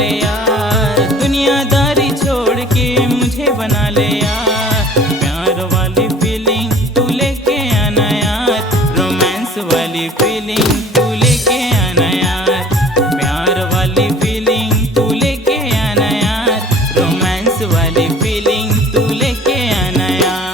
ले यार, दुनियादारी छोड़ के मुझे बना ले यार। प्यार वाली फीलिंग तू लेके आना यार, रोमांस वाली फीलिंग तू लेके आना यार। प्यार वाली फीलिंग तू लेके आना यार, रोमांस वाली फीलिंग तू लेके आना यार।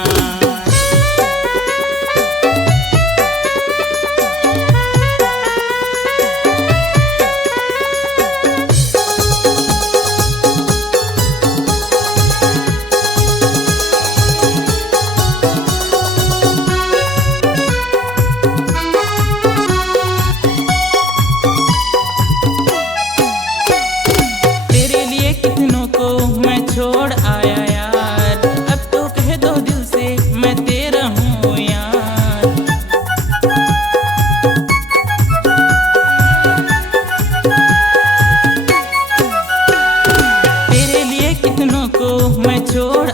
तेरे लिए कितनों को मैं छोड़ आया यार, अब तो कह दो दिल से मैं तेरा हूँ यार। तेरे लिए कितनों को मैं छोड़